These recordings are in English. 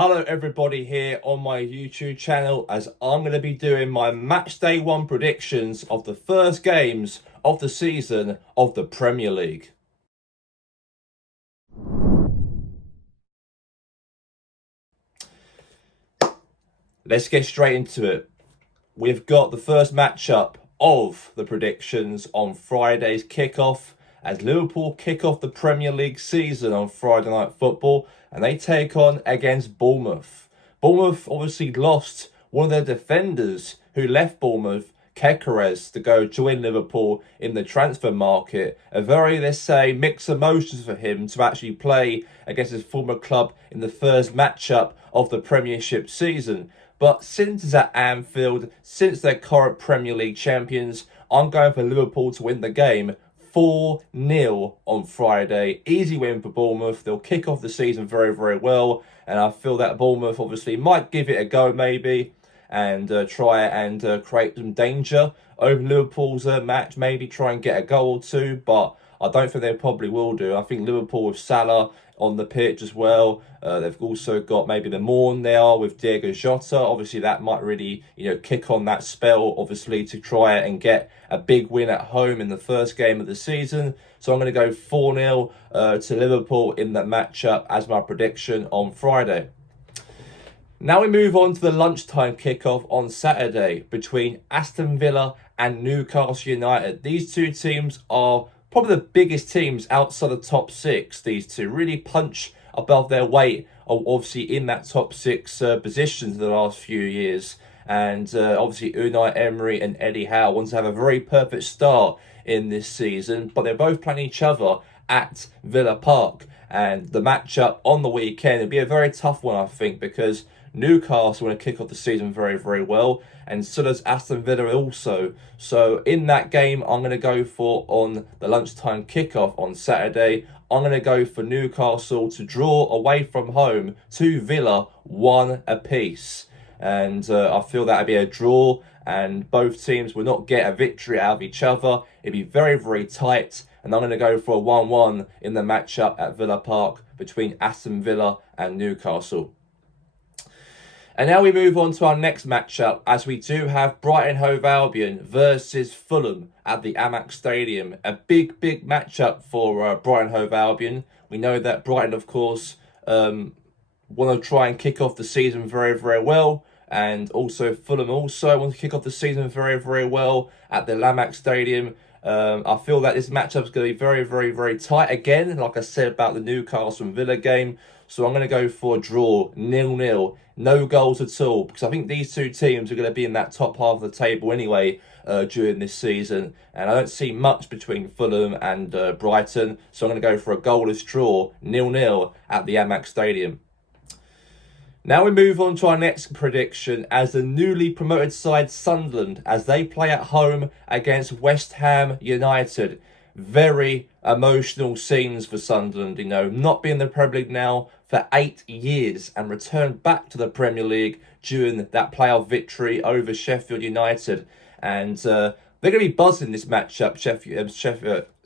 Hello everybody here on my YouTube channel, as I'm going to be doing my match day 1 predictions of the first games of the season of the Premier League. Let's get straight into it. We've got the first matchup of the predictions on Friday's kickoff, as Liverpool kick off the Premier League season on Friday Night Football, and they take on against Bournemouth. Bournemouth obviously lost one of their defenders who left Bournemouth, Kekeres, to go join Liverpool in the transfer market. A very, let's say, mixed emotions for him to actually play against his former club in the first matchup of the Premiership season. But since it's at Anfield, since they're current Premier League champions, I'm going for Liverpool to win the game 4-0 on Friday. Easy win for Bournemouth. They'll kick off the season very, very well. And I feel that Bournemouth obviously might give it a go maybe and try and create some danger over Liverpool's match. Maybe try and get a goal or two. But I don't think they probably will do. I think Liverpool with Salah on the pitch as well. They've also got maybe the Morn there with Diego Jota. Obviously, that might really, kick on that spell, obviously, to try and get a big win at home in the first game of the season. So I'm going to go 4-0 to Liverpool in that matchup as my prediction on Friday. Now we move on to the lunchtime kickoff on Saturday between Aston Villa and Newcastle United. These two teams are probably the biggest teams outside the top 6. These two really punch above their weight, obviously in that top 6 positions in the last few years. And obviously Unai Emery and Eddie Howe want to have a very perfect start in this season, but they're both playing each other at Villa Park. And the matchup on the weekend will be a very tough one, I think, because Newcastle want to kick off the season very, very well, and so does Aston Villa also. So in that game, I'm going to go for, on the lunchtime kickoff on Saturday, I'm going to go for Newcastle to draw away from home to Villa 1 apiece. And I feel that'll be a draw, and both teams will not get a victory out of each other. It'll be very, very tight, and I'm going to go for a 1-1 in the matchup at Villa Park between Aston Villa and Newcastle. And now we move on to our next matchup, as we do have Brighton Hove Albion versus Fulham at the Amex Stadium. A big, big matchup for Brighton Hove Albion. We know that Brighton, of course, want to try and kick off the season very, very well. And also Fulham also want to kick off the season very, very well at the Amex Stadium. I feel that this matchup is going to be very, very, very tight again, like I said about the Newcastle and Villa game. So I'm going to go for a draw, 0-0, no goals at all, because I think these two teams are going to be in that top half of the table anyway during this season. And I don't see much between Fulham and Brighton, so I'm going to go for a goalless draw, 0-0 at the Amex Stadium. Now we move on to our next prediction, as the newly promoted side Sunderland, as they play at home against West Ham United. Very emotional scenes for Sunderland, not being in the Premier League now for 8 years and returned back to the Premier League during that playoff victory over Sheffield United. And they're going to be buzzing this matchup,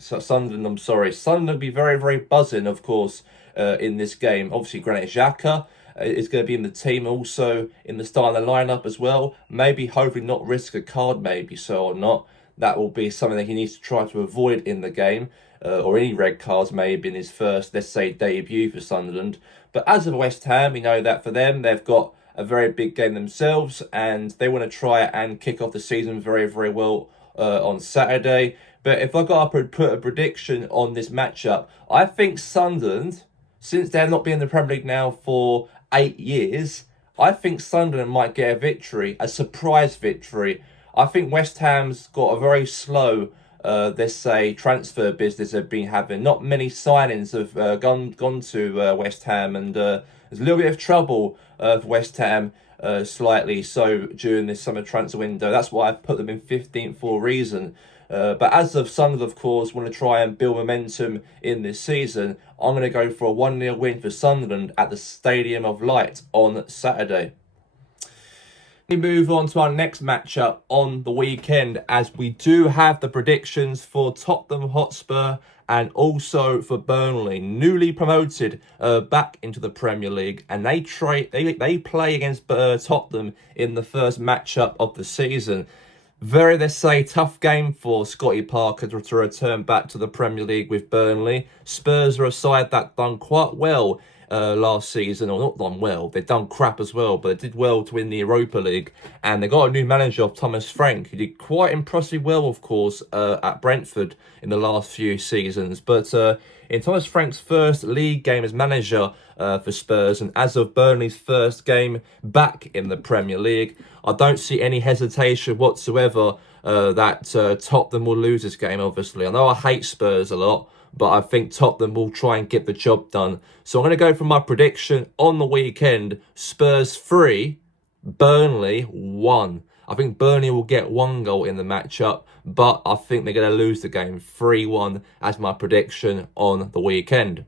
Sunderland, Sunderland will be very, very buzzing, of course, in this game. Obviously, Granit Xhaka is going to be in the team, also in the starting lineup as well. Maybe, hopefully not risk a card, maybe so or not. That will be something that he needs to try to avoid in the game, or any red cards maybe in his first, let's say, debut for Sunderland. But as of West Ham, we know that for them, they've got a very big game themselves, and they want to try and kick off the season very, very well on Saturday. But if I've got to put a prediction on this matchup, I think Sunderland, since they've not been in the Premier League now for 8 years, I think Sunderland might get a victory, a surprise victory. I think West Ham's got a very slow, let's say, transfer business they've been having. Not many signings have gone to West Ham, and there's a little bit of trouble for West Ham slightly so during this summer transfer window. That's why I've put them in 15th for a reason. But as of Sunderland, of course, want to try and build momentum in this season, I'm going to go for a 1-0 win for Sunderland at the Stadium of Light on Saturday. We move on to our next matchup on the weekend, as we do have the predictions for Tottenham Hotspur and also for Burnley, newly promoted back into the Premier League, and they play against Tottenham in the first matchup of the season. Very, let's say, tough game for Scotty Parker to return back to the Premier League with Burnley. Spurs are a side that done quite well last season, or not done well, they've done crap as well, but they did well to win the Europa League, and they got a new manager of Thomas Frank, who did quite impressively well, of course, at Brentford in the last few seasons. But in Thomas Frank's first league game as manager for Spurs, and as of Burnley's first game back in the Premier League, I don't see any hesitation whatsoever that Tottenham will lose this game, obviously. I know I hate Spurs a lot, but I think Tottenham will try and get the job done. So I'm going to go for my prediction on the weekend. Spurs 3, Burnley 1. I think Burnley will get 1 goal in the matchup, but I think they're going to lose the game 3-1 as my prediction on the weekend.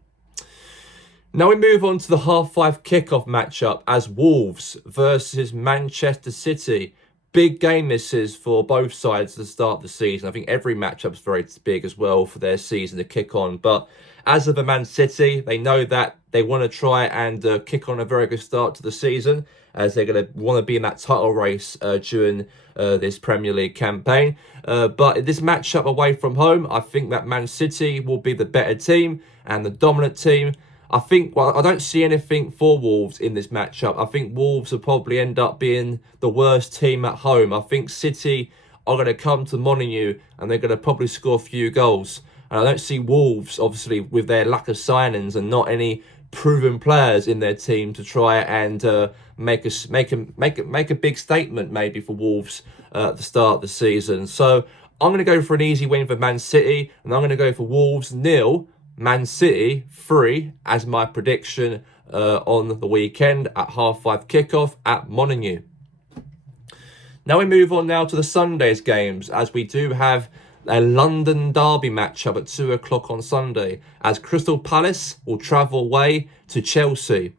Now we move on to the 5:30 kickoff matchup as Wolves versus Manchester City. Big game this is for both sides to start the season. I think every matchup's very big as well for their season to kick on. But as of a Man City, they know that they want to try and kick on a very good start to the season, as they're going to want to be in that title race during this Premier League campaign. But this matchup away from home, I think that Man City will be the better team and the dominant team. I don't see anything for Wolves in this matchup. I think Wolves will probably end up being the worst team at home. I think City are going to come to Molineux and they're going to probably score a few goals. And I don't see Wolves, obviously, with their lack of signings and not any proven players in their team to try and make a big statement maybe for Wolves at the start of the season. So I'm going to go for an easy win for Man City, and I'm going to go for Wolves 0. Man City 3 as my prediction on the weekend at 5:30 kickoff at Molineux. Now we move on now to the Sunday's games, as we do have a London derby matchup at 2 o'clock on Sunday, as Crystal Palace will travel away to Chelsea.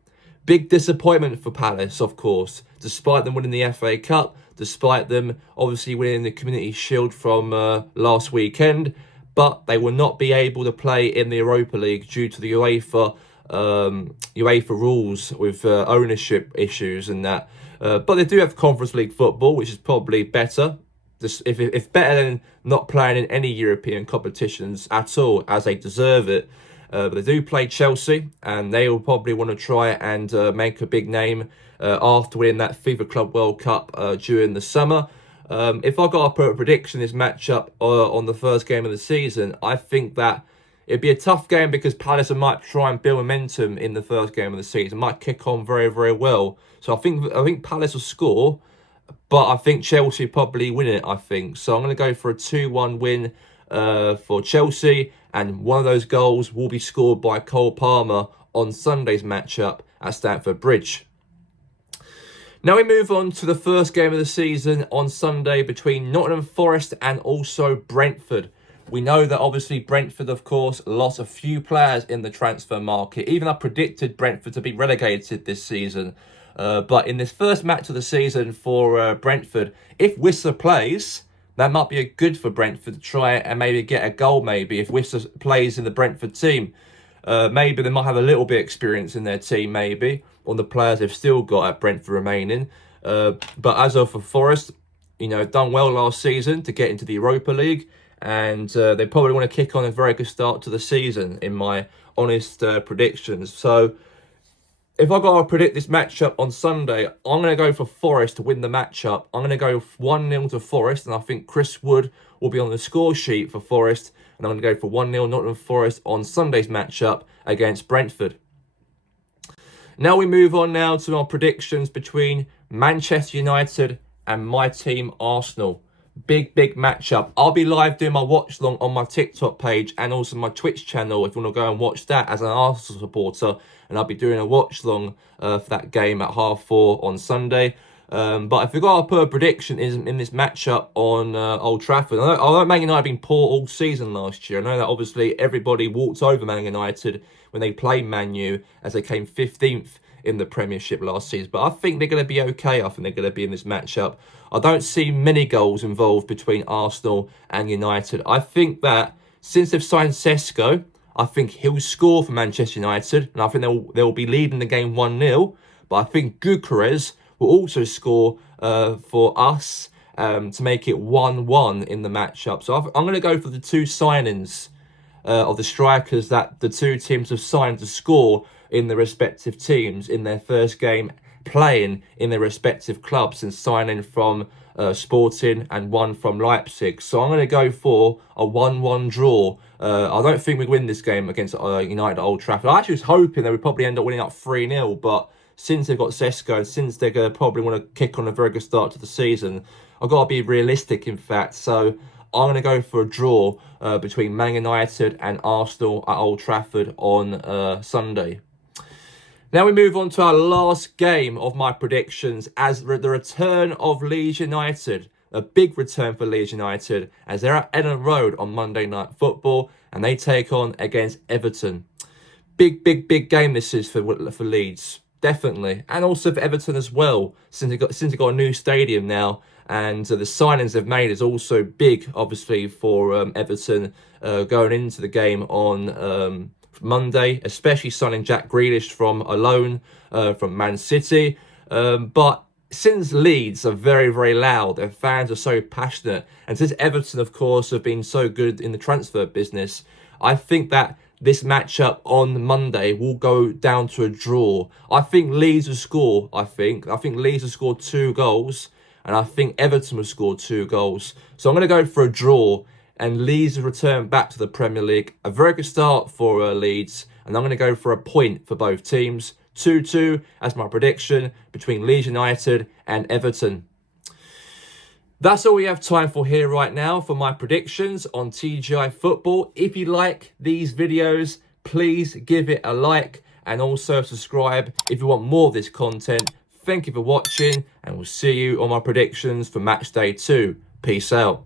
Big disappointment for Palace, of course, despite them winning the FA Cup, despite them obviously winning the Community Shield from last weekend. But they will not be able to play in the Europa League due to the UEFA rules with ownership issues and that. But they do have Conference League football, which is probably better. If better than not playing in any European competitions at all, as they deserve it. But they do play Chelsea, and they will probably want to try and make a big name after winning that FIFA Club World Cup during the summer. If I got to put a prediction this matchup on the first game of the season, I think that it'd be a tough game because Palace might try and build momentum in the first game of the season, might kick on very, very well. So I think Palace will score, but I think Chelsea probably win it, I think. So I'm going to go for a 2-1 win for Chelsea, and one of those goals will be scored by Cole Palmer on Sunday's matchup at Stamford Bridge. Now we move on to the first game of the season on Sunday between Nottingham Forest and also Brentford. We know that obviously Brentford, of course, lost a few players in the transfer market. Even I predicted Brentford to be relegated this season. But in this first match of the season for Brentford, if Whistler plays, that might be good for Brentford to try and maybe get a goal maybe. If Whistler plays in the Brentford team, maybe they might have a little bit of experience in their team maybe, on the players they've still got at Brentford remaining. But as of for Forest, done well last season to get into the Europa League, and they probably want to kick on a very good start to the season, in my honest predictions. So if I got to predict this matchup on Sunday, I'm going to go for Forest to win the matchup. I'm going to go 1-0 to Forest, and I think Chris Wood will be on the score sheet for Forest, and I'm going to go for 1-0 Nottingham Forest on Sunday's matchup against Brentford. Now we move on now to our predictions between Manchester United and my team Arsenal. Big matchup. I'll be live doing my watch long on my TikTok page and also my Twitch channel if you want to go and watch that as an Arsenal supporter. And I'll be doing a watch long for that game at 4:30 on Sunday. But if we've got to put a prediction in this matchup on Old Trafford, I know Man United have been poor all season last year. I know that obviously everybody walked over Man United when they played Man U, as they came 15th in the Premiership last season. But I think they're going to be okay. I think they're going to be in this matchup. I don't see many goals involved between Arsenal and United. I think that since they've signed Sesko, I think he'll score for Manchester United, and I think they'll be leading the game 1-0. But I think Gyökeres will also score for us to make it 1-1 in the matchup. So I'm going to go for the two signings of the strikers that the two teams have signed to score in the respective teams in their first game playing in their respective clubs, and signing from Sporting and one from Leipzig. So I'm going to go for a 1-1 draw. I don't think we win this game against United at Old Trafford. I actually was hoping they would probably end up winning up 3-0, but since they've got Sesko and since they're going to probably want to kick on a very good start to the season, I've got to be realistic, in fact. So I'm going to go for a draw between Man United and Arsenal at Old Trafford on Sunday. Now we move on to our last game of my predictions, as the return of Leeds United. A big return for Leeds United, as they're at Ellen Road on Monday Night Football and they take on against Everton. Big game this is for Leeds, definitely. And also for Everton as well, since they got a new stadium now. And the signings they've made is also big, obviously, for Everton going into the game on Monday, especially signing Jack Grealish from a loan from Man City. But since Leeds are very loud, their fans are so passionate, and since Everton, of course, have been so good in the transfer business, I think that this matchup on Monday will go down to a draw. I think Leeds will score, I think Leeds will score 2 goals, and I think Everton will score 2 goals. So I'm going to go for a draw, and Leeds will return back to the Premier League. A very good start for Leeds, and I'm going to go for a point for both teams. 2-2 as my prediction between Leeds United and Everton. That's all we have time for here right now for my predictions on TGI Football. If you like these videos, please give it a like and also subscribe if you want more of this content. Thank you for watching, and we'll see you on my predictions for Matchday 2. Peace out.